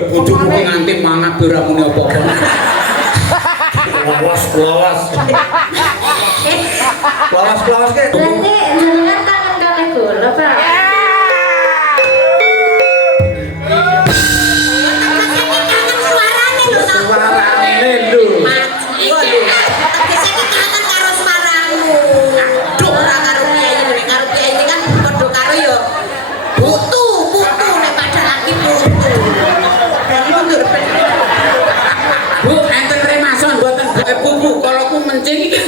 Lah bojomu ki nganti mangap ora muni apa-apa. Lawas. Lawas ke. Berarti jenengan kangen kali gula, Pak. Suarane lho. Bu, enten remason mboten Bu, kalau ku mencing iki.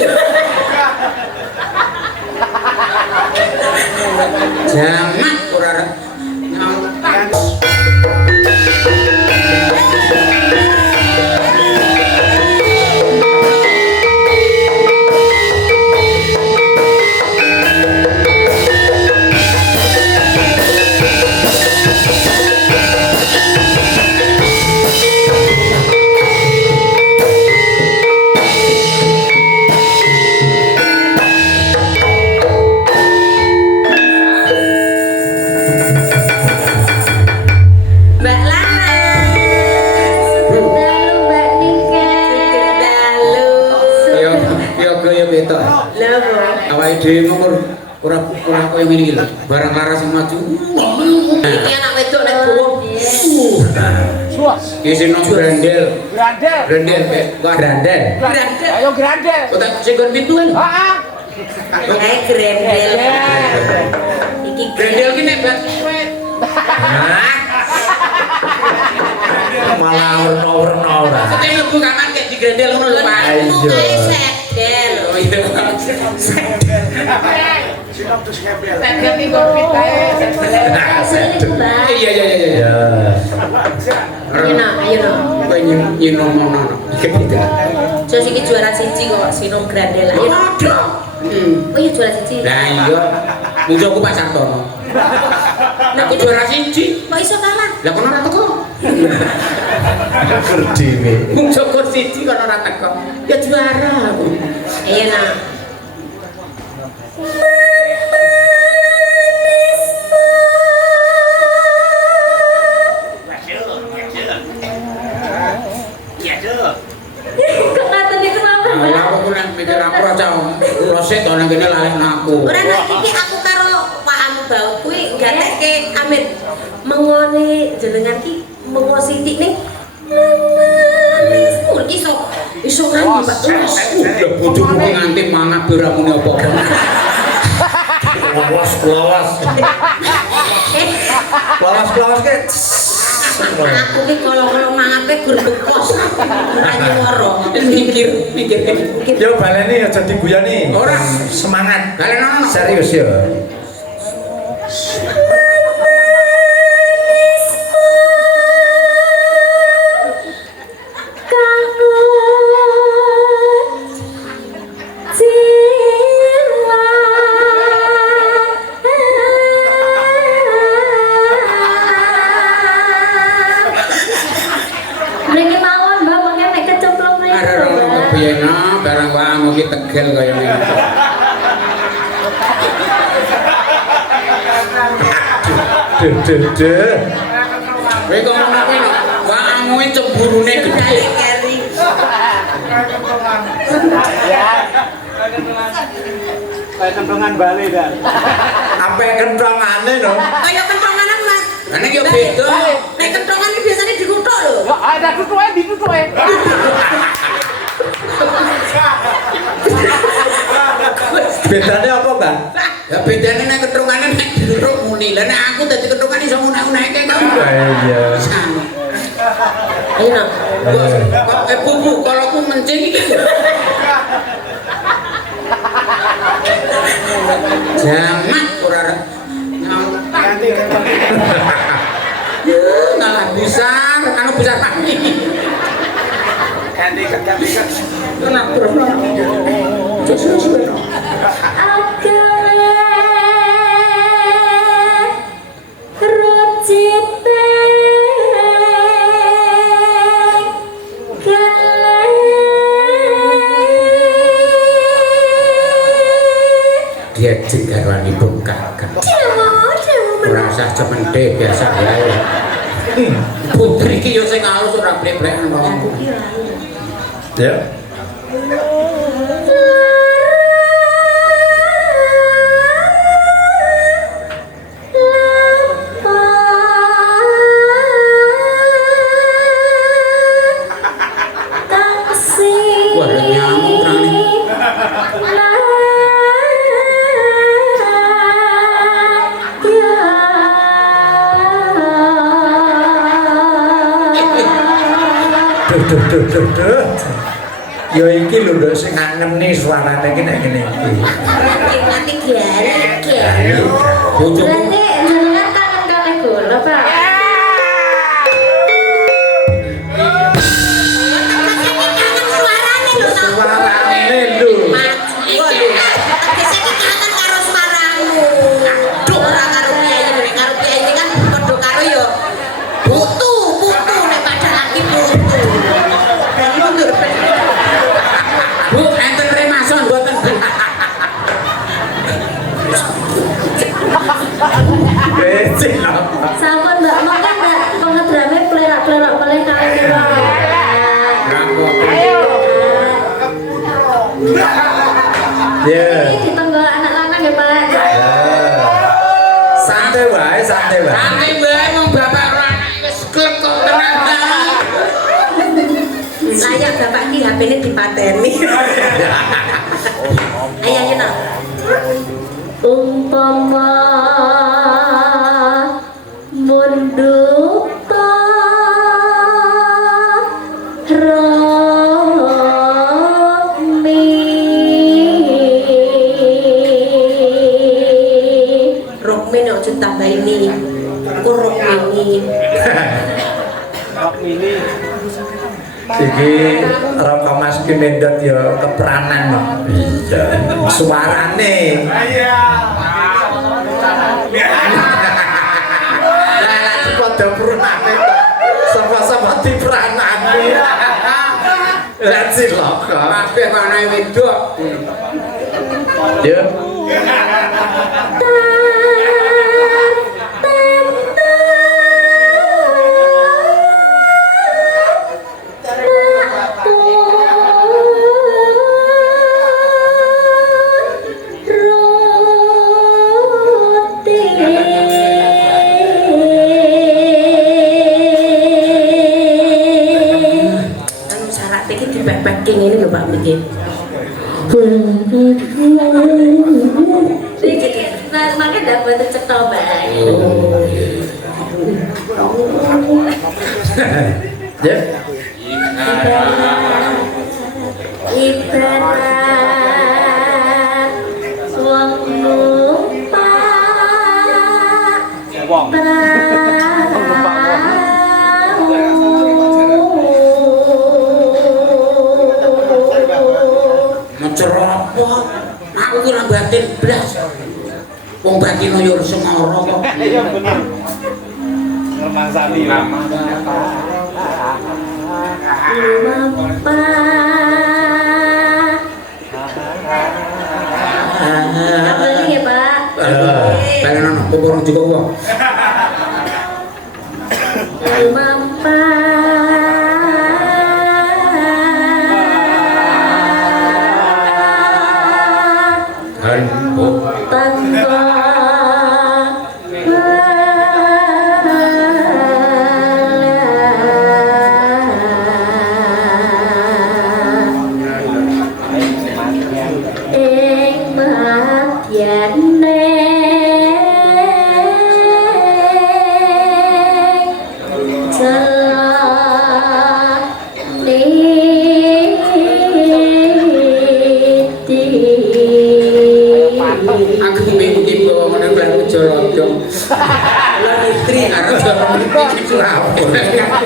Jamak ora awake dhewe mung ora koyo ngene iki lho. Barang laras sing maju. Iki anak wedok nek bowo. Iki sing nang grandel. Grandel. Ayo grandel. Kok tak sing kon pintuan? Heeh. Kayak grendel. Iki Grandel ki nek bat. Malah warna-warna ora. Kok mlebu kamar kek di grandel ngono lho, Pak. Ayo. sedel. Oh iya. Sedel iki covid kae. Iya. Ya. Ayo no. Kok nyinom-nom. Gitu. Jos iki juara siji kok Sino Grandel. Ayo. Waduh. Oh iya juara siji. Lah iya. Mujo aku Pak Sartono. Nek aku juara siji. Kok iso kalah? Lah kono ora teko. Kerdiwe. Mujo kok siji kono ora teko. Ya juara aku. Ayo nak. Kok ngaten iki kenapa? Lah aku nek mikir aku ora cah loset to nang kene lalekno aku. Ora nek iki aku karo Pak Anu Baut kuwi gatekke Amit mengone jenengan ki mengo sithik ning manis iki iso nganti Pak. Lah bojomu ki nganti mangap ora muni apa-apa. Lawas ke. Aku ki kalau mangape gur bekos. Ora nyuwara. Mikir. Yo baleni aja diguyoni. Ora. Semangat. Balenono. Serius yo. Barang wae iki tegel kaya ngene. Deh. Kowe kok ngono kuwi no. Waangmu cemburune gedhe. Keri. Kayak kentongan Bali dah. Apa kentongane no? Kaya kentonganan Mas. Lah nek yo beda. Nek kentongan iki biasanya dikuthuk lho. Ya ada tutuke ditutuke. Bedane apa, Bang? Ya bedane nek kentrungane nek diruk muni. Lah nek aku dadi kentrungan iso ngunek-uneke kok. Iya. Ayo nak. Kok Bu, kalau ku mencing iki. Jamak ora ngalah besar, anu besar lagi. Ganti. Kenapa? Dia jenggarwani bongkakan. Rasa cemende biasa ya. Putri iki yo sing halus ora blek-blekan kok. Aku kira. Ya. Wah, ada nyamuk terang nih. Duh. Ya iki lho nduk sing ngene suarane iki nek ngene iki. Nanti gari. Bojoku Berarti jenengan kangen kalih kula, Pak. Suarane lho. Bu, enten remason mboten. Becik lho. Sampun Mbak makan Mbak pengedrame plerak-plerak oleh kalian Mbak. Ya. Ini ditonggol anak lanang ya Pak. Santai wae. Nanti bae mong bapak ora wis klep kok tenang. Layak bapak ki HP-ne dipateni. Ayo nak. Umpama mundukta Rokmi nek ojo tambah ini. Kuruk ini. Rok ini. Iki rokok Mas ki mendot ya keperanan kok. Iya. Suarane. Iya. Lah lagi padha purunane kok. Sama-sama diperanan. Lah cilok. Kabeh ana wedok. Ya. Ini lho Pak Mikir. Nah, makanya dapat cekel bae. Ya. Ibarat wong numpak Wong. Ceropot. Aku ki ora batin blas. Wong batin yo semara kok. Iya bener. Ngemangsani lama. Apa lagi ya Pak? Pengen ana kurang juga wong.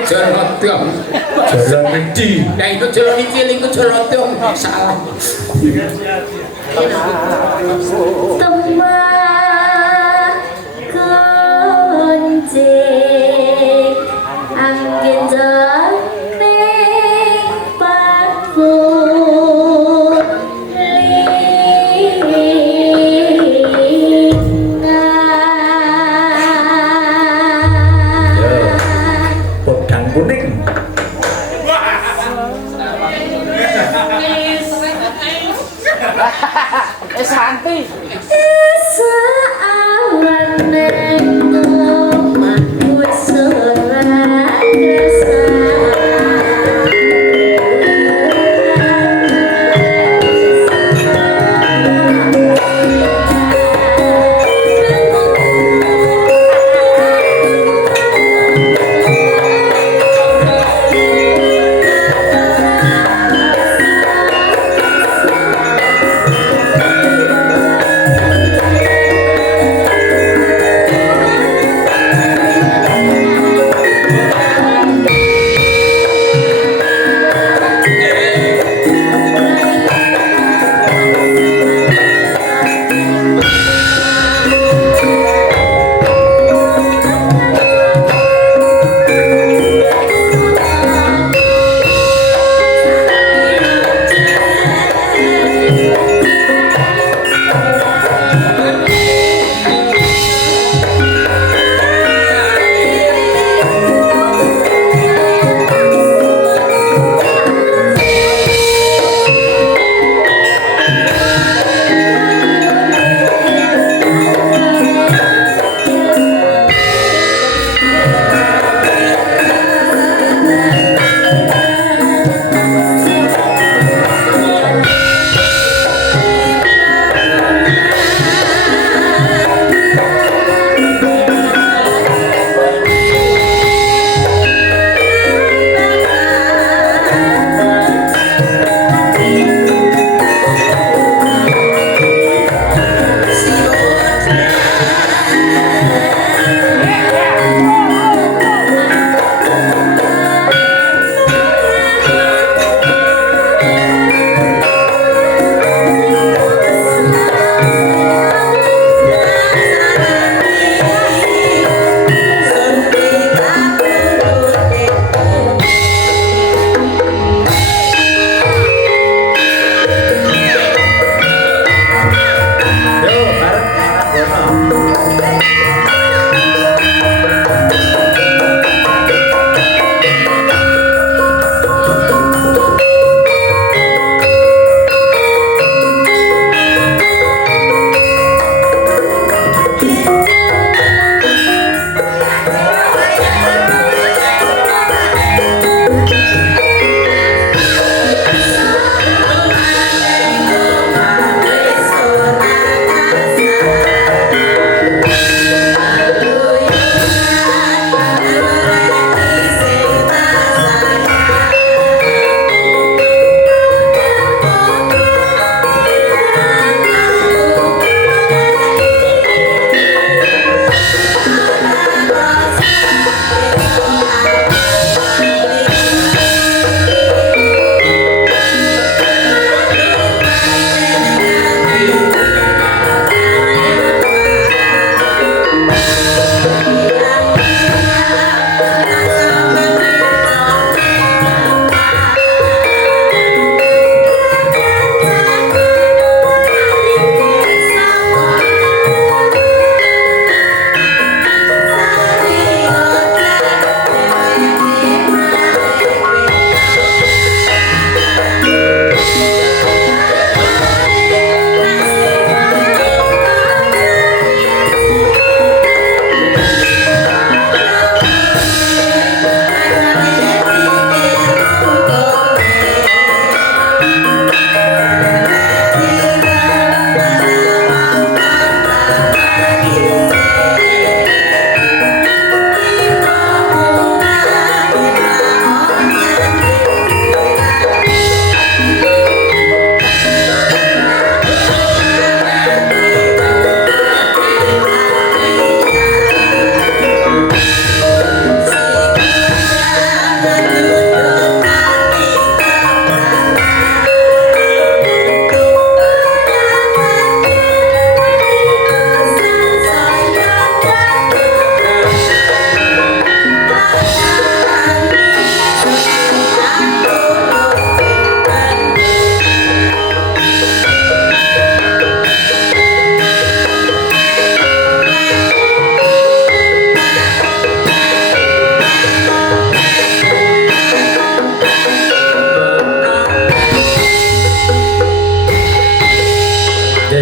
Jolotong. Jalan Medi. Ya itu jalan iki iku jolotong. Salah. Temah kunci angin jening paku Santi. Saat neng omahku surat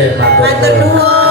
Nggih, Matur nuwun.